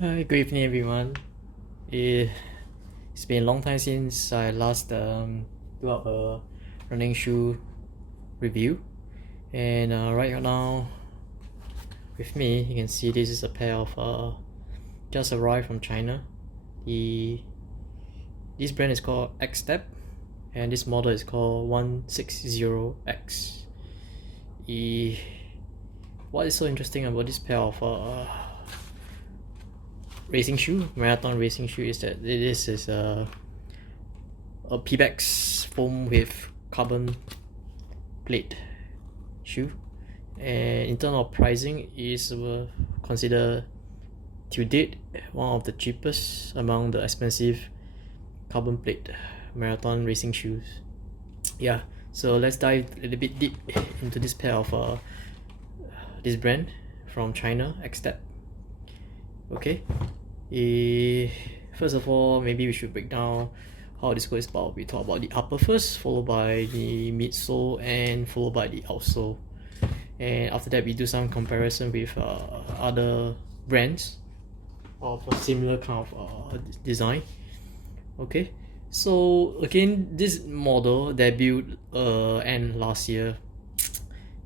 Hi, good evening everyone. It's been a long time since I last do up a running shoe review, and right now with me you can see this is a pair of just arrived from China. This brand is called Xtep, and this model is called 160X. What is so interesting about this pair of racing shoe, marathon racing shoe, is that this is a Pebax foam with carbon plate shoe, and in terms of pricing is considered to date one of the cheapest among the expensive carbon plate marathon racing shoes. Yeah, so let's dive a little bit deep into this pair of this brand from China, Xtep. Okay, first of all, maybe we should break down how this goes about. We talk about the upper first, followed by the midsole, and followed by the outsole. And after that, we do some comparison with other brands of a similar kind of design. Okay, so again, this model debuted end last year,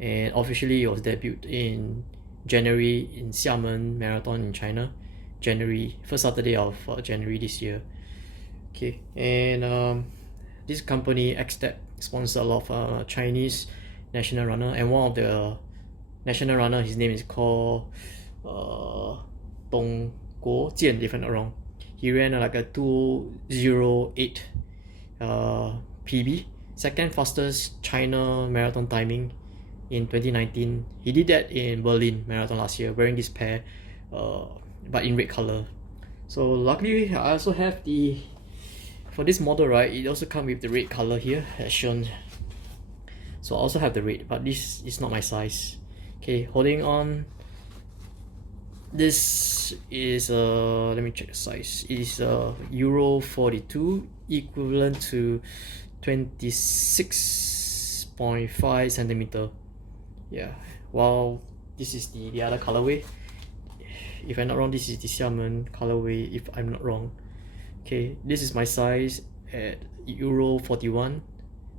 and officially it was debuted in January in Xiamen Marathon in China, first Saturday of January this year. Okay, and this company Xtep sponsors a lot of Chinese national runner, and one of the national runner, his name is called Dong Guojian, if I'm not wrong. He ran like a 2:08 PB, second fastest China marathon timing in 2019. He did that in Berlin marathon last year, wearing this pair, but in red color. So luckily, I also have for this model, right, it also comes with the red color here as shown. So I also have the red, but this is not my size. Okay, holding on, this is let me check the size. It is Euro 42, equivalent to 26.5 centimeter. Yeah, while this is the other colorway. If I'm not wrong, this is the Xiamen colorway, if I'm not wrong. Okay, this is my size at Euro 41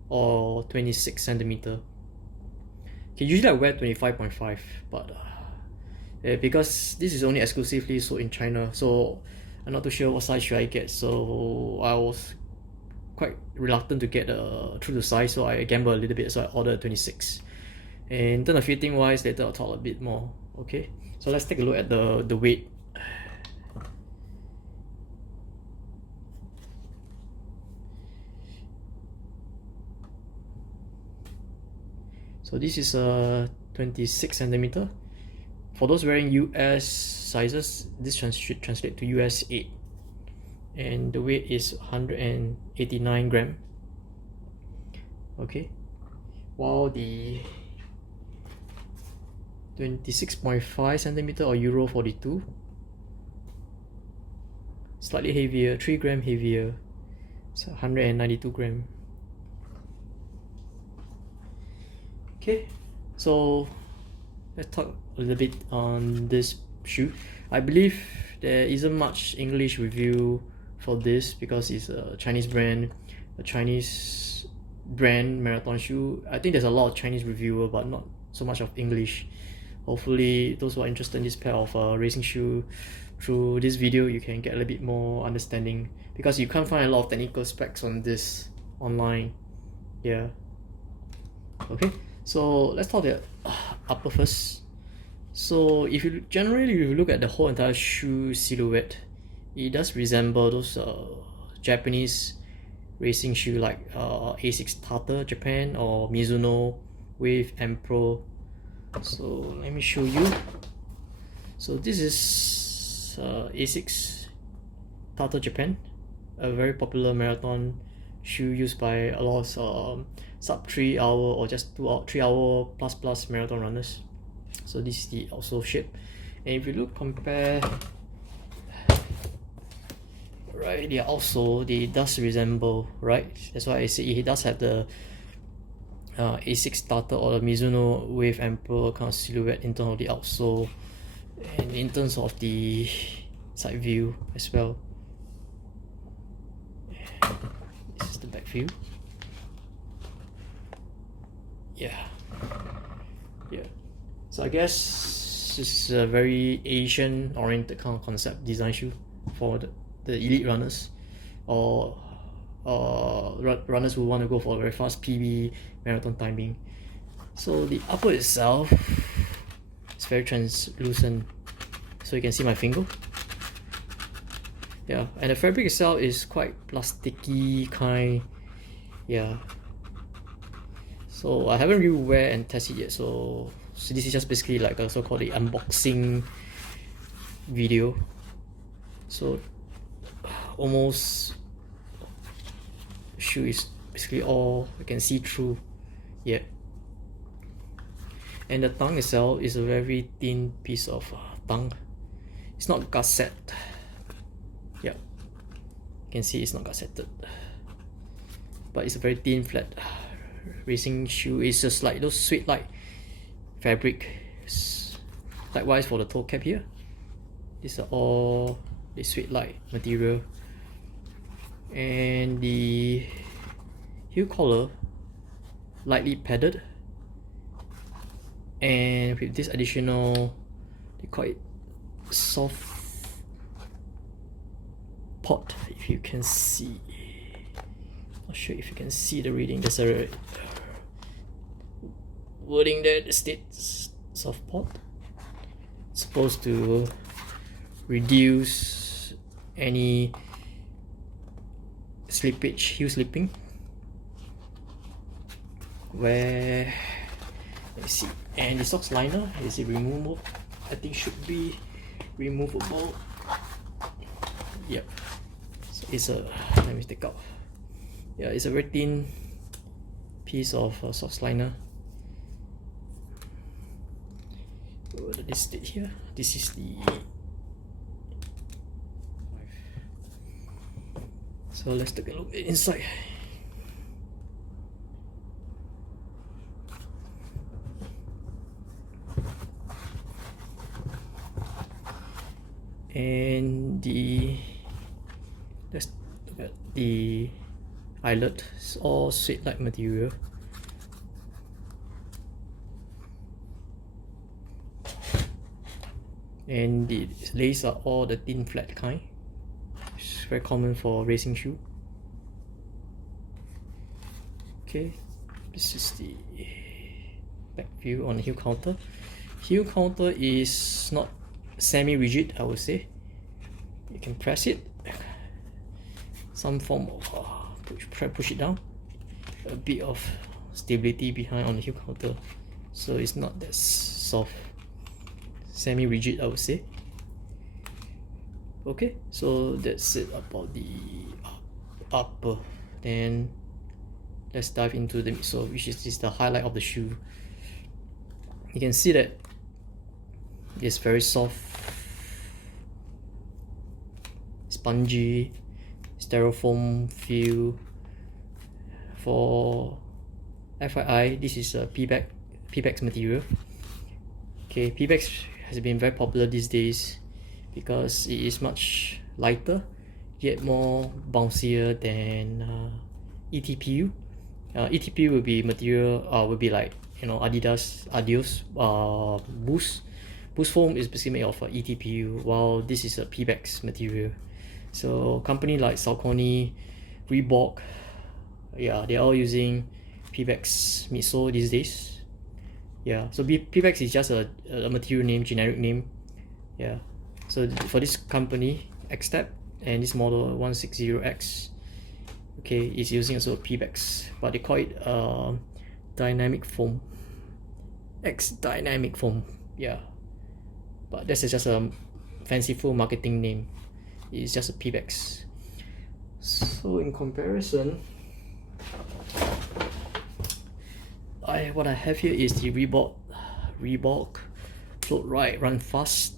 or 26 centimeter. Okay, usually I wear 25.5, but because this is only exclusively sold in China, so I'm not too sure what size should I get. So I was quite reluctant to get true to size, so I gambled a little bit, so I ordered 26. And in terms of fitting wise, later I'll talk a bit more. Okay, so let's take a look at the weight. So this is 26 centimeter. For those wearing US sizes, this should translate to US 8, and the weight is 189 gram. Okay, while the 26.5 centimeter or Euro 42, slightly heavier, 3 gram heavier, so 192 gram. Okay, so let's talk a little bit on this shoe. I believe there isn't much English review for this because it's a Chinese brand, marathon shoe. I think there's a lot of Chinese reviewer, but not so much of English. Hopefully those who are interested in this pair of racing shoe, through this video you can get a little bit more understanding, because you can't find a lot of technical specs on this online. Yeah, okay, so let's talk the upper first. So if you look at the whole entire shoe silhouette, it does resemble those Japanese racing shoe like A6 Tata Japan or Mizuno Wave and Pro. So let me show you. So this is A6 Tata Japan, a very popular marathon shoe used by a lot of sub 3 hour or just 3 hour plus marathon runners. So this is the outsole shape, and if you compare right, they also does resemble, right? That's why I say he does have the A6 starter or the Mizuno Wave Emperor kind of silhouette in terms of the outsole, and in terms of the side view as well. This is the back view. Yeah. So I guess this is a very Asian oriented kind of concept design shoe for the elite runners, or runners who want to go for a very fast PB marathon timing. So the upper itself is very translucent, so you can see my finger. Yeah, and the fabric itself is quite plasticky kind. Yeah. So I haven't really wear and test it yet, so this is just basically like a so-called the unboxing video. So almost shoe is basically all you can see through. Yeah. And the tongue itself is a very thin piece of tongue. It's not gusset. Yeah, you can see it's not gusseted, but it's a very thin flat racing shoe. It's just like those sweet light fabric. Likewise for the toe cap here, these are all the sweet light material. And the heel collar lightly padded, and with this additional, they call it soft pot, if you can see. Not sure if you can see the reading. There's a wording there that states soft pot. It's supposed to reduce any slippage, heel slipping. Let me see. And the socks liner, is it removable? I think should be removable. Yep. So it's a, let me take out. Yeah, it's a very thin piece of socks liner. What did this state here? This is the. So let's take a look inside. And let's look at the eyelet. It's all sweat like material. And the laces are all the thin flat kind. It's very common for racing shoe. Okay, this is the back view on the heel counter. Heel counter is not semi-rigid, I would say. You can press it, some form of push it down, a bit of stability behind on the heel counter, so it's not that soft, semi-rigid, I would say. Okay, so that's it about the upper. Then let's dive into the midsole, which is the highlight of the shoe. You can see that it's very soft, spongy, styrofoam feel. For FYI, this is a Pebax material. Okay, Pebax has been very popular these days because it is much lighter, yet more bouncier than ETPU. ETPU will be material, will be like, you know, Adios, Boost. Boost foam is basically made of ETPU, while this is a Pebax material. So company like Saucony, Reebok, yeah, they're all using Pebax midsole these days. Yeah, so Pebax is just a material name, generic name. Yeah, so for this company, Xtep, and this model 160X, okay, is using also Pebax, but they call it dynamic foam, X dynamic foam. Yeah, but this is just a fanciful marketing name. It's just a Pebax. So in comparison, what I have here is the Reebok Float Right Run Fast.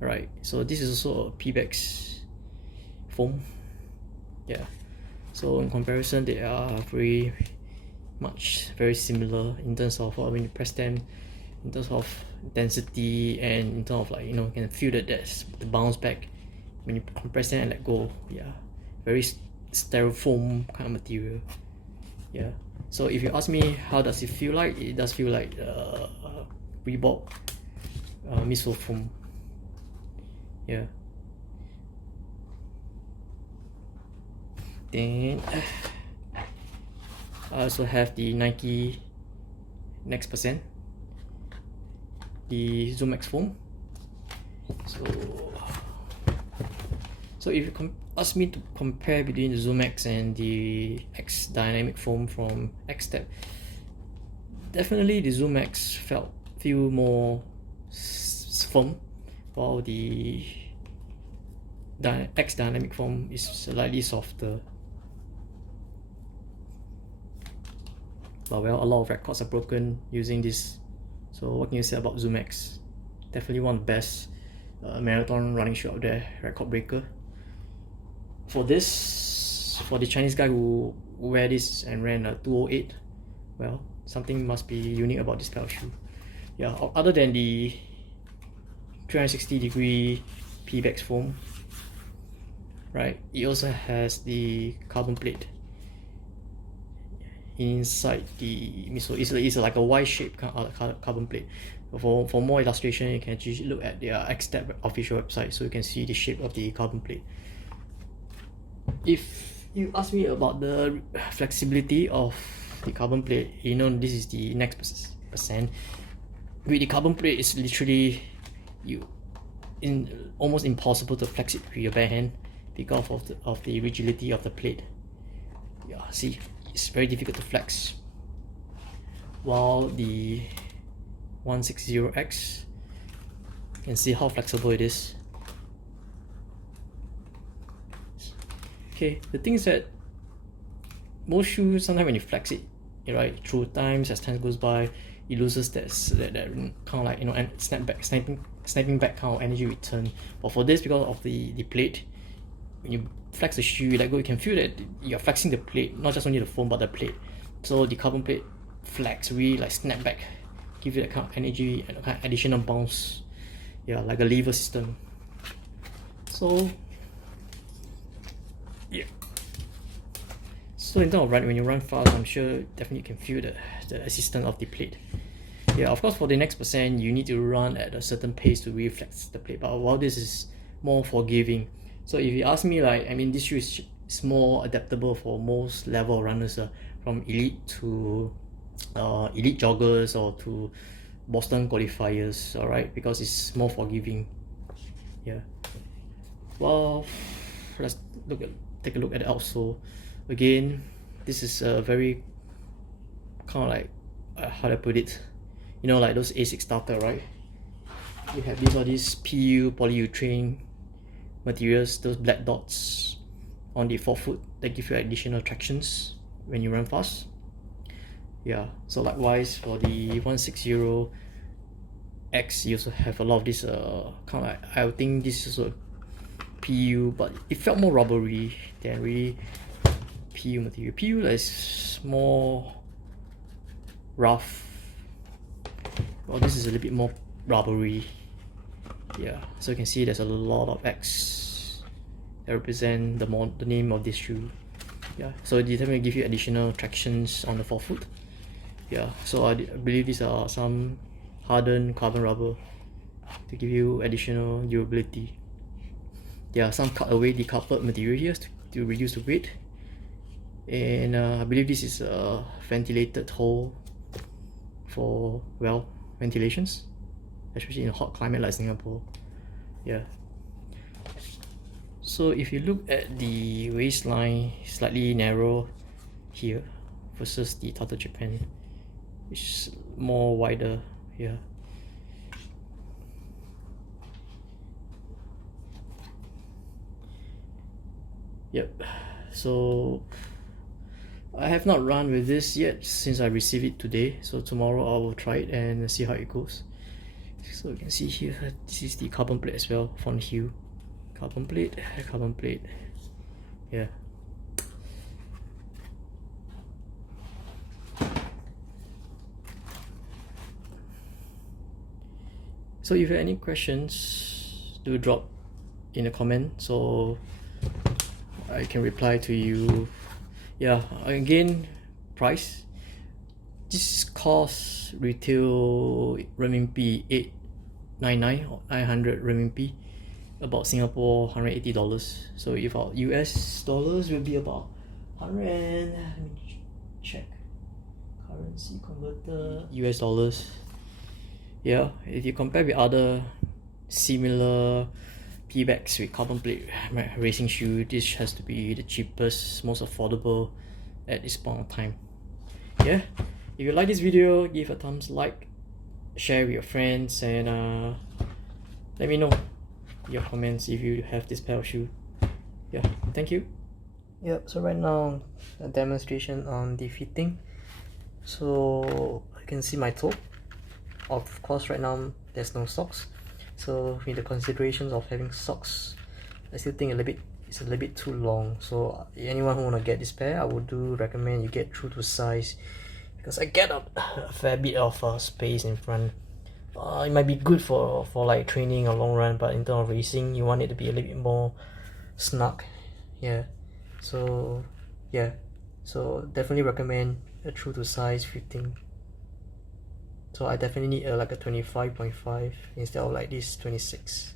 Right, so this is also a Pebax foam. Yeah, so in comparison, they are very similar in terms of when you press them, in terms of density, and in terms of like, you can feel that there's the bounce back when you compress it and let go. Yeah, very styrofoam kind of material. Yeah, so if you ask me how does it feel like, it does feel like Reebok midsole foam. Yeah. Then I also have the Nike Next Percent, the Zoom X foam. So if you ask me to compare between the Zoom X and the X Dynamic foam from Xtep, definitely the Zoom X feel more firm, while the X Dynamic foam is slightly softer. But well, a lot of records are broken using this. So what can you say about Zoom X? Definitely one of the best marathon running shoe out there, record breaker. For the Chinese guy who wear this and ran a 208, well, something must be unique about this pair of shoe. Yeah, other than the 360-degree P-Bax foam, right? It also has the carbon plate inside the midsole. It's like a Y-shaped carbon plate. For more illustration, you can actually look at their Xtep official website, so you can see the shape of the carbon plate. If you ask me about the flexibility of the carbon plate, this is the Next Percent. With the carbon plate, it's literally almost impossible to flex it with your bare hand because of the rigidity of the plate. Yeah, see, it's very difficult to flex. While the 160X, you can see how flexible it is. Okay, the thing is that most shoes, sometimes when you flex it, right, through times, as time goes by, it loses that kind of like, and snapping back kind of energy return. But for this, because of the plate, when you flex the shoe, you let go, you can feel that you're flexing the plate, not just only the foam but the plate. So the carbon plate flex, really like snap back, give you that kind of energy and kind of additional bounce. Yeah, like a lever system. So yeah. So in terms of running, when you run fast, I'm sure definitely you can feel the assistance of the plate. Yeah, of course for the Next Percent, you need to run at a certain pace to reflex the plate, but while this is more forgiving. So if you ask me, like, I mean, this shoe is more adaptable for most level runners, from elite to elite joggers or to Boston qualifiers, alright, because it's more forgiving. Yeah. Well, let's take a look at the outsole. Again, this is a very kind of like how do I put it? Like those ASIC starter, right? You have these PU polyurethane materials, those black dots on the forefoot that give you additional tractions when you run fast. Yeah, so likewise for the 160X, you also have a lot of this kind of like, I would think this is also PU, but it felt more rubbery than really PU material. PU is more rough. Well, this is a little bit more rubbery. Yeah, so you can see there's a lot of X that represent the name of this shoe. Yeah, so it definitely give you additional tractions on the forefoot. Yeah, so I believe these are some hardened carbon rubber to give you additional durability. Yeah, some cut away decoupled material here to reduce the weight. And I believe this is a ventilated hole for, well, ventilations, especially in a hot climate like Singapore. Yeah. So if you look at the waistline, slightly narrow here versus the Tata Japan, which is more wider here. Yep. So I have not run with this yet since I received it today, so tomorrow I will try it and see how it goes. So you can see here, this is the carbon plate as well from the heel. Carbon plate. Yeah. So if you have any questions, do drop in a comment so I can reply to you. Yeah, again, price. This costs retail renminbi 899 or 900 renminbi, about Singapore $180. So if our US dollars will be about 100. Let me check. Currency converter US dollars. Yeah, if you compare with other similar P-backs with carbon plate racing shoe, this has to be the cheapest, most affordable at this point of time. Yeah, if you like this video, give a thumbs like, share with your friends, and let me know your comments if you have this pair of shoe. Yeah, thank you. Yep, so right now a demonstration on the fitting. So you can see my toe. Of course right now there's no socks, so with the considerations of having socks, I still think it's a little bit too long. So anyone who want to get this pair, I would do recommend you get true to size, because I get a fair bit of space in front. It might be good for like training or long run, but in terms of racing, you want it to be a little bit more snug. Yeah, so definitely recommend a true to size fitting. So I definitely need like a 25.5 instead of like this 26.